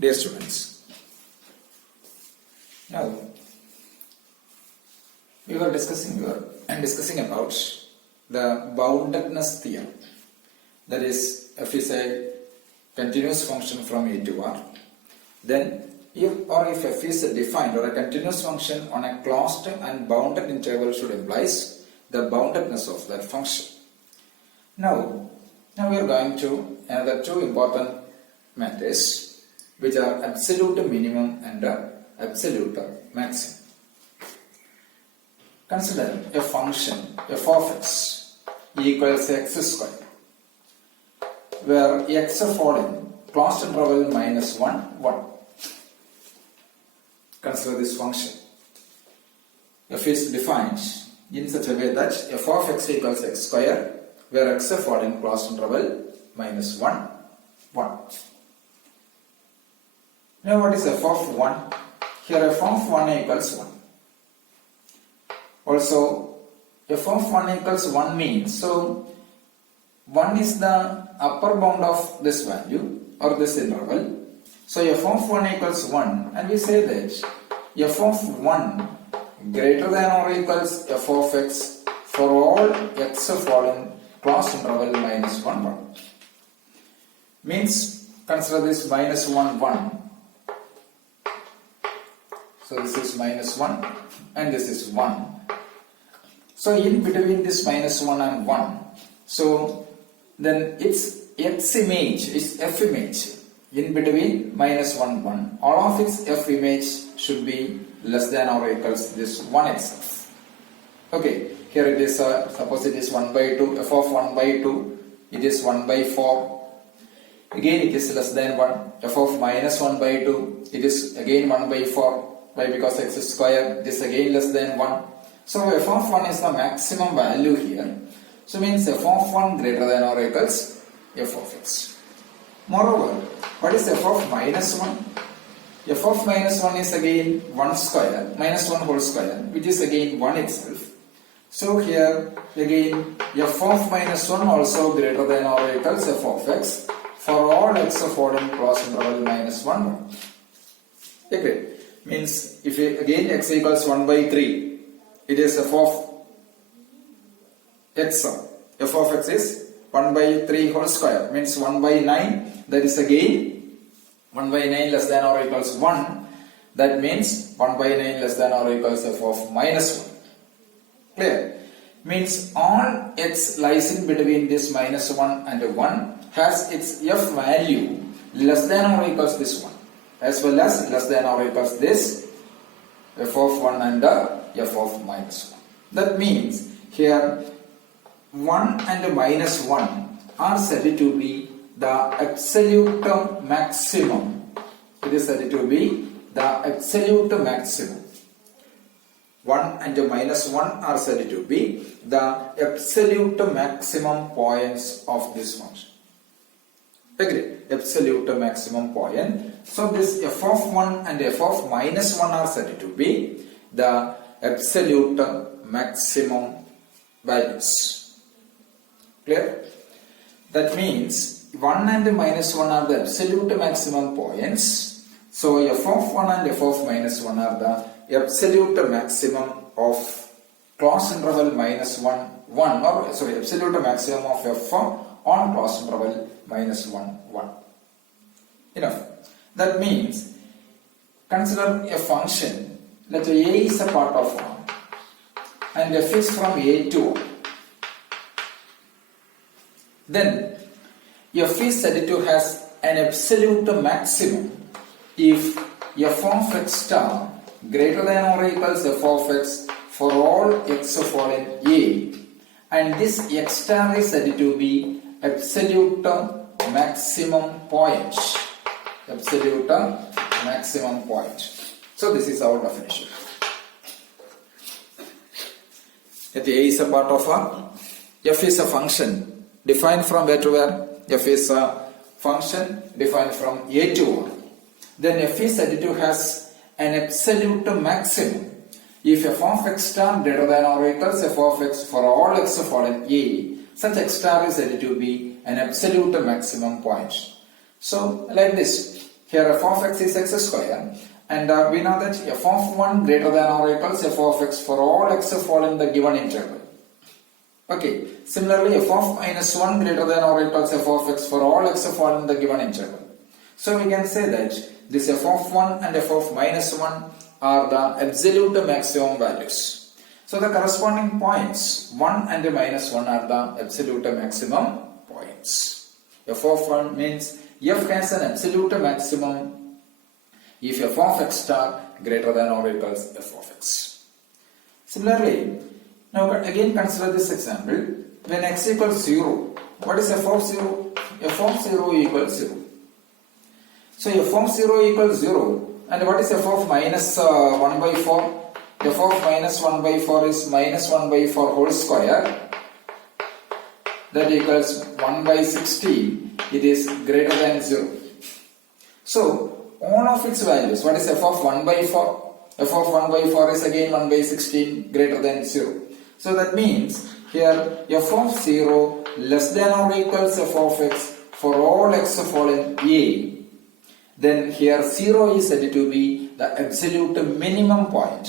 Dear students, now we were discussing about the boundedness theorem. That is, f is a continuous function from A to R, then if f is defined or a continuous function on a closed and bounded interval should implies the boundedness of that function. Now we are going to another two important matters, which are absolute minimum and absolute maximum. Consider a function f of x equals x square, where x fall in closed interval minus 1, 1. Consider this function. F is defined in such a way that f of x equals x square, where x fall in closed interval minus 1, 1. Now what is f of 1? Here f of 1 equals 1. Also f of 1 equals 1 means, so 1 is the upper bound of this value or this interval. So f of 1 equals 1, and we say that f of 1 greater than or equals f of x for all x falling closed interval minus 1, 1. Means, consider this minus 1, 1. So this is minus 1 and this is 1. So in between this minus 1 and 1, so then its x image is f image in between minus 1, 1. All of its f image should be less than or equals this 1 itself. Okay, here it is, suppose it is 1 by 2, f of 1 by 2, it is 1 by 4. Again it is less than 1, f of minus 1 by 2, it is again 1 by 4. Why? Because x square is again less than 1. So f of 1 is the maximum value here. So means f of 1 greater than or equals f of x. Moreover, what is f of minus 1? F of minus 1 is again 1 square, minus 1 whole square, which is again 1 itself. So here again f of minus 1 also greater than or equals f of x for all x falling closed interval minus 1, 1. Okay. Means if again x equals 1 by 3, it is f of x. F of x is 1 by 3 whole square, means 1 by 9, that is again 1 by 9 less than or equals 1. That means 1 by 9 less than or equals f of minus 1. Clear? Means all x lies in between this minus 1 and 1 has its f value less than or equals this 1, as well as less than or equals this f of 1 and f of minus 1. That means here 1 and minus 1 are said to be the absolute maximum. It is said to be the absolute maximum. 1 and minus 1 are said to be the absolute maximum points of this function. Agree? Absolute maximum point. So this f of 1 and f of minus 1 are said to be the absolute maximum values. Clear? That means 1 and minus 1 are the absolute maximum points. So f of 1 and f of minus 1 are the absolute maximum of closed interval minus 1, 1, or sorry, absolute maximum of f on closed interval minus 1, 1. Enough. That means, consider a function, let A is a part of 1 and f is from A to 1. Then f is said to has an absolute maximum if f of x star greater than or equals f of x for all x fall in A, and this x star is said to be absolute maximum point. Absolute maximum point. So this is our definition. That A is a part of a, f is a function defined from where to where? F is a function defined from A to 1. Then f is said to has an absolute maximum if f of x star greater than or equals f of x for all x fall in A. Such x star is said to be an absolute maximum point. So like this, here f of x is x square, and we know that f of 1 greater than or equals f of x for all x fall in the given interval. Okay, similarly f of minus 1 greater than or equals f of x for all x fall in the given interval. So we can say that this f of 1 and f of minus 1 are the absolute maximum values. So the corresponding points 1 and minus 1 are the absolute maximum points. F of 1 means f has an absolute maximum if f of x star greater than or equals f of x. Similarly, now again consider this example. When x equals 0, what is f of 0? F of 0 equals 0. So f of 0 equals 0, and what is f of minus 1 by 4? F of minus 1 by 4 is minus 1 by 4 whole square, that equals 1 by 16. It is greater than 0. So all of its values, what is f of 1 by 4? F of 1 by 4 is again 1 by 16 greater than 0. So that means here f of 0 less than or equals f of x for all x fall in A. Then here 0 is said to be the absolute minimum point.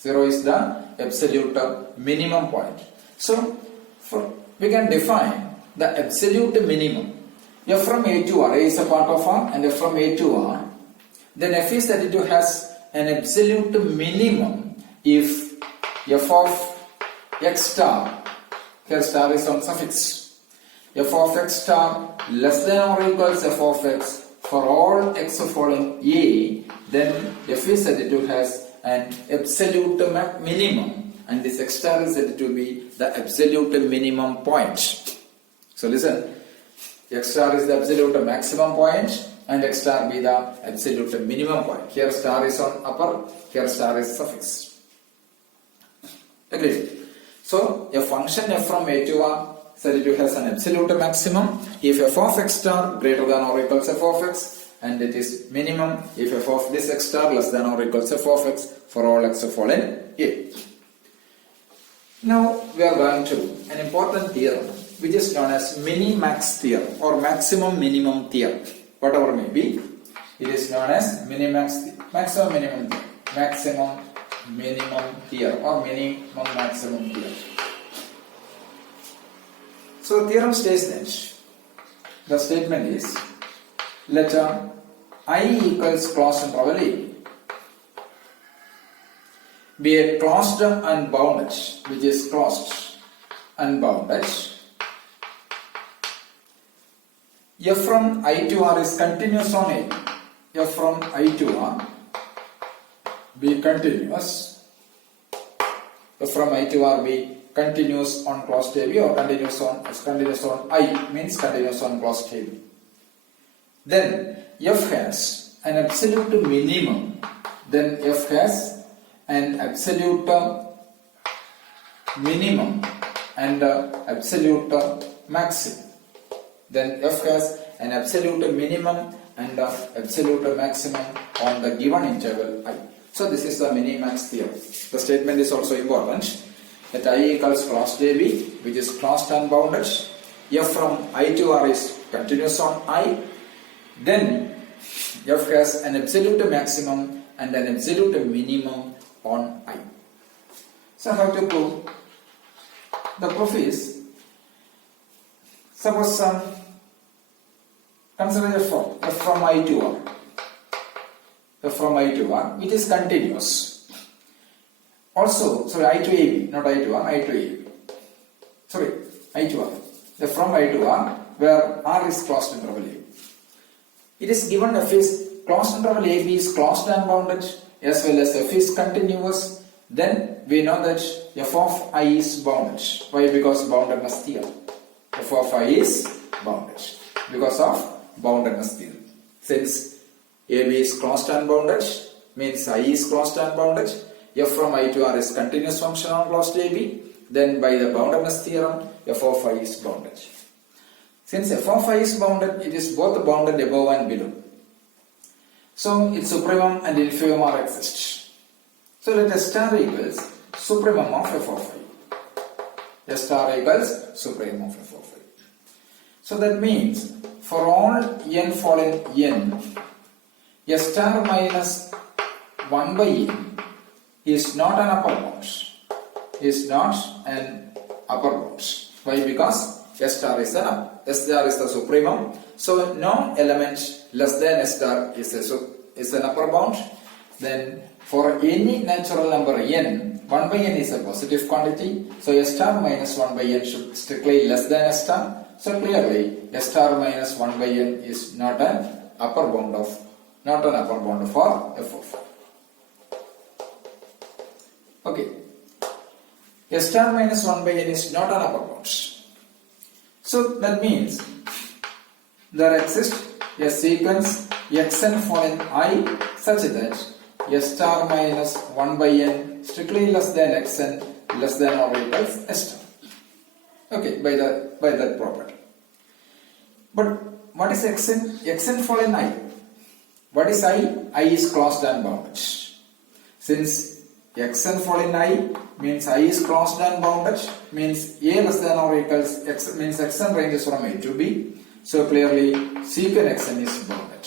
0 is the absolute minimum point. So we can define the absolute minimum. F from A to R, A is a part of R, and F from A to R. Then F is said to has an absolute minimum if f of x star, here star is on suffix, f of x star less than or equals f of x for all x falling A, then f is said to has an absolute minimum, and this x star is said to be the absolute minimum point. So listen, x star is the absolute maximum point and x star be the absolute minimum point. Here star is on upper, here star is suffix. Agreed? So a function f from A to R said to has an absolute maximum if f of x star greater than or equals f of x, and it is minimum if f of this x star less than or equals f of x for all x fall in A. Now we are going to an important theorem which is known as minimax theorem or maximum minimum theorem. Whatever may be, it is known as maximum minimum theorem or minimum maximum theorem. So the theorem states that the statement is let I equals closed interval A be a closed and bounded, which is closed and bounded. F from I to R is continuous on A. F from I to R be continuous. F from I to R be continuous on closed AB or continuous on I means continuous on closed AB. Then F has an absolute minimum. Then F has an absolute minimum and absolute maximum. Then F has an absolute minimum and absolute maximum on the given interval I. So this is the minimax theorem. The statement is also important that I equals closed AB, which is closed and bounded. F from I to R is continuous on I. Then F has an absolute maximum and an absolute minimum on I. So how to prove? The proof is, suppose consider F from I to R. F from I to R, which is continuous. Also, sorry, I to AB, not I to R, I to AB. Sorry, I to R. F from I to R, where R is closed interval A. It is given F is closed interval AB is closed and bounded, as well as F is continuous. Then we know that F of I is bounded. Why? Because boundedness theorem. F of I is bounded because of boundedness theorem. Since AB is closed and bounded, means I is closed and bounded. F from I to R is continuous function on closed AB. Then by the boundedness theorem, F of I is bounded. Since F of I is bounded, it is both bounded above and below. So its supremum and infimum are exist. So let S star equals supremum of F of I. S star equals supremum of F of I. So that means for all n following n, s star minus 1 by n is not an upper bound. Is not an upper bound. Why? Because s star is the supremum. So no element less than s star is an upper bound. Then for any natural number n, 1 by n is a positive quantity. So s star minus 1 by n should strictly less than s star. So clearly s star minus 1 by n is not an upper bound for f of. Okay. S star minus 1 by n is not an upper bound. So that means there exists a sequence xn following I such that s star minus 1 by n strictly less than xn less than or equals s star. Okay, by that property. But what is xn? Xn following I. What is I? I is closed and bounded. Since xn following I means I is closed and bounded, means a less than or equals x means xn ranges from a to b. So clearly secant xn is bounded.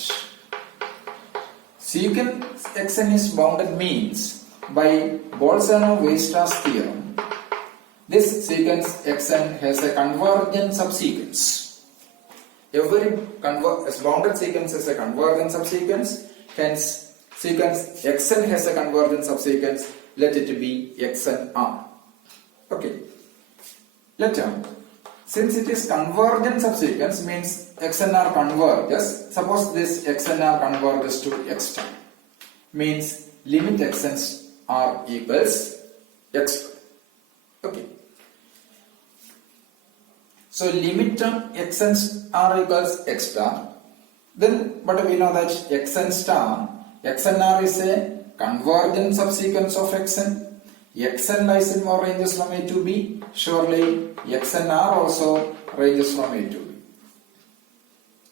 Secant xn is bounded means by Bolzano-Weierstrass theorem, this secant xn has a convergent subsequence. Every bounded sequence has a convergent subsequence. Hence, sequence xn has a convergent subsequence. Let it be xnr. Okay. Let since it is convergent subsequence means xnr converges. Suppose this xnr converges to x star. Means limit xn r equals x. Okay. So limit xn r equals x star. Then, but we know that xnr is a convergent subsequence of xn. Xn lies in more ranges from a to b. Surely xnr also ranges from a to b.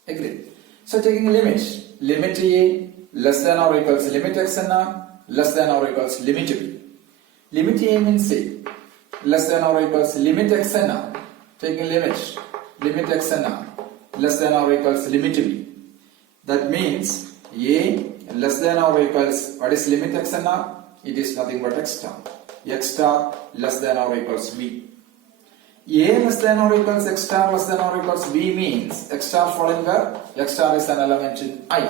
Agreed. So taking limit a less than or equals limit xnr less than or equals limit b. Limit a means a less than or equals limit xnr. Taking limit xnr less than or equals limit b. That means a less than or equals, what is limit xnr? It is nothing but x star. X star less than or equals b. A less than or equals x star less than or equals b means x star fallen where? X star is an element in I.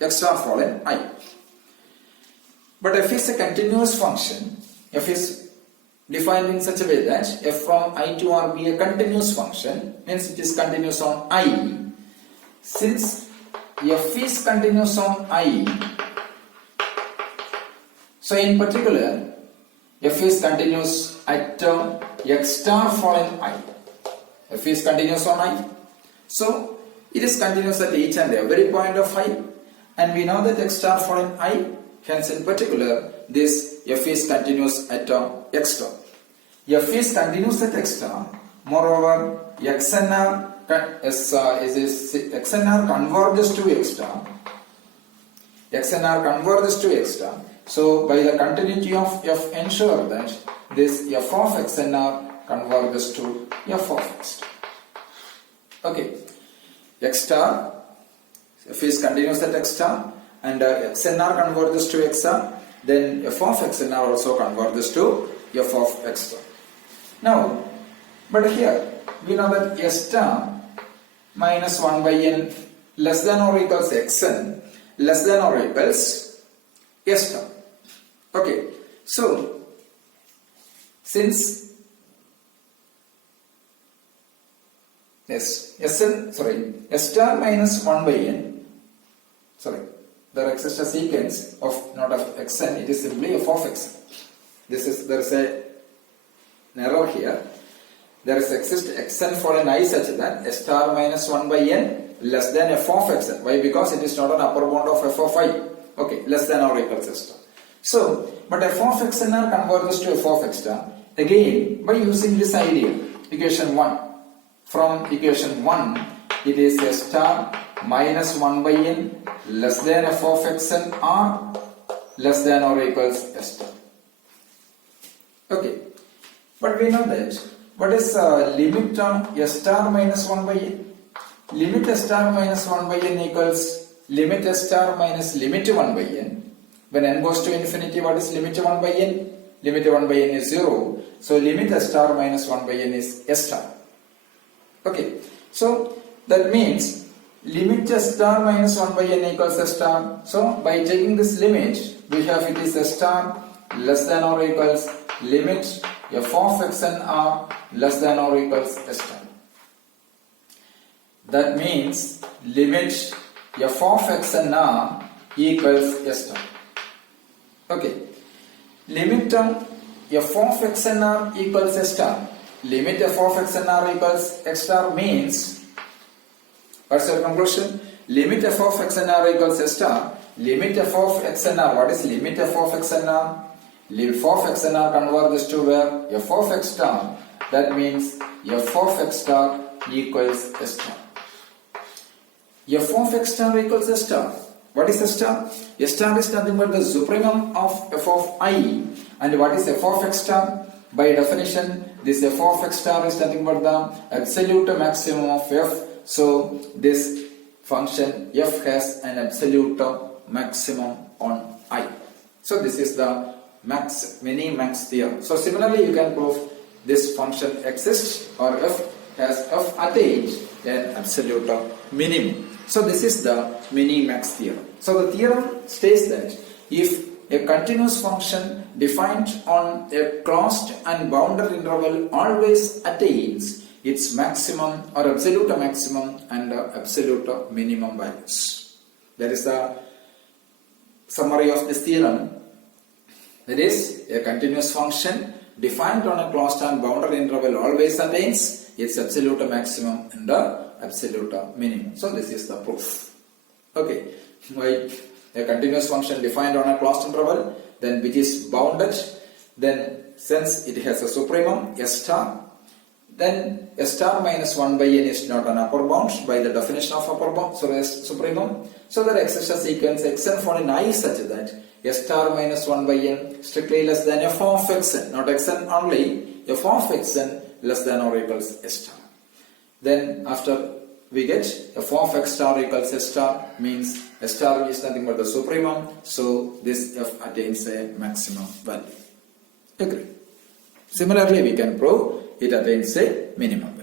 X star fallen I. But f is a continuous function. F is defined in such a way that f from I to r be a continuous function, means it is continuous on I. Since f is continuous on I, so in particular f is continuous at x star following I. F is continuous on I, so it is continuous at each and every point of I, and we know that x star following I. Hence, in particular, this f is continuous at x star. F is continuous at x star. Moreover, xnr converges to x star. Xnr converges to x star. So, by the continuity of f, ensure that this f of xnr converges to f of x star. Okay, x star, f is continuous at x star, and xnr converges to x star, then f of xnr also converges to f of x star. Now, but here we know that s star minus 1 by n less than or equals xn less than or equals s star. Okay, so since s star minus 1 by n, there exists a sequence of not of xn, it is simply f of xn. There is an error here. There exists xn for an I such that s star minus 1 by n less than f of xn. Why? Because it is not an upper bound of f of I. Okay, less than or equals s star. So, but f of xnr converges to f of x star again by using this idea, equation 1. From equation 1, it is s star minus 1 by n less than f of xn r less than or equals s star. Okay, but we know that what is limit on s star minus 1 by n? limit s star minus 1 by n equals limit s star minus limit 1 by n. When n goes to infinity, what is limit 1 by n? Limit 1 by n is 0. So limit s star minus 1 by n is s star. Okay. So that means limit s star minus 1 by n equals s star. So by taking this limit, we have it is s star less than or equals limit f of x and r less than or equals s star. That means limit f of x and r equals s star. Okay. Limit f of x and r equals s star. Limit f of x and r equals x star means, what's your conclusion? Limit f of x and r equals s star. Limit f of x and r. What is limit f of x and r? F of x and r converges to where? F of x star. That means f of x star equals s star. F of x star equals s star. What is s star? S star is nothing but the supremum of f of I. And what is f of x star? By definition, this f of x star is nothing but the absolute maximum of f. So this function f has an absolute maximum on I. So this is the mini-max theorem. So similarly, you can prove this function exists or f has f attained an absolute minimum. So this is the mini-max theorem. So the theorem states that if a continuous function defined on a closed and bounded interval always attains its maximum or absolute maximum and absolute minimum values. That is the summary of this theorem. That is, a continuous function defined on a closed and bounded interval always attains its absolute maximum and the absolute minimum. So this is the proof. Okay, right. A continuous function defined on a closed interval, then which is bounded, then since it has a supremum s star, then s star minus 1 by n is not an upper bound by the definition of upper bound, so supremum. So there exists a sequence xn found in I such that s star minus 1 by n strictly less than f of xn, not xn only, f of xn less than or equals s star. Then after we get f of x star equals s star, means s star is nothing but the supremum, so this f attains a maximum value. Agree. Similarly, we can prove it attains a minimum.